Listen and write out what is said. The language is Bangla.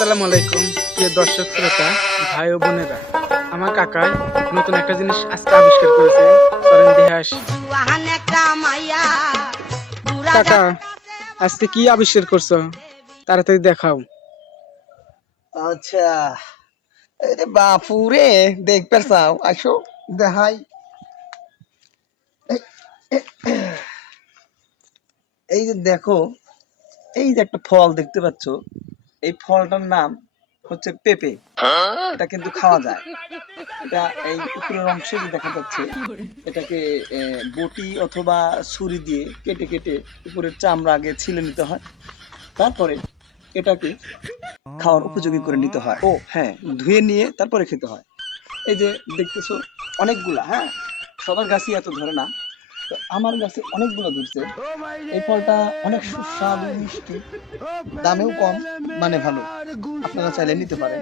আসসালামু আলাইকুম প্রিয় দর্শক শ্রোতা ভাই ও বোনেরা। আমার কাকাই নতুন একটা জিনিস আজকে আবিষ্কার করেছে, চলেন দেখে আসি। কাকা, আজকে কি আবিষ্কার করছো? তাড়াতাড়ি দেখাও। আচ্ছা, আরে বাপুরে, দেখতে চাও? আসো দেখাই। এই যে দেখো, এই যে একটা ফল দেখতে পাচ্ছ, এই ফলটার নাম হচ্ছে পেঁপে। এটা কিন্তু খাওয়া যায়। এটা এই উপরের অংশে যে দেখা যাচ্ছে, এটাকে বটি অথবা ছুরি দিয়ে কেটে কেটে উপরের চামড়া আগে ছিলে নিতে হয়। তারপরে এটাকে খাওয়ার উপযোগী করে নিতে হয়। ও হ্যাঁ, ধুয়ে নিয়ে তারপরে খেতে হয়। এই যে দেখতেছো অনেকগুলা, হ্যাঁ, সবার গাছই এত ধরে না, তো আমার গাছে অনেকগুলো ধরছে। এই ফলটা অনেক সুস্বাদু, মিষ্টি, দামেও কম, মানে ভালো। আপনারা চাইলে নিতে পারেন।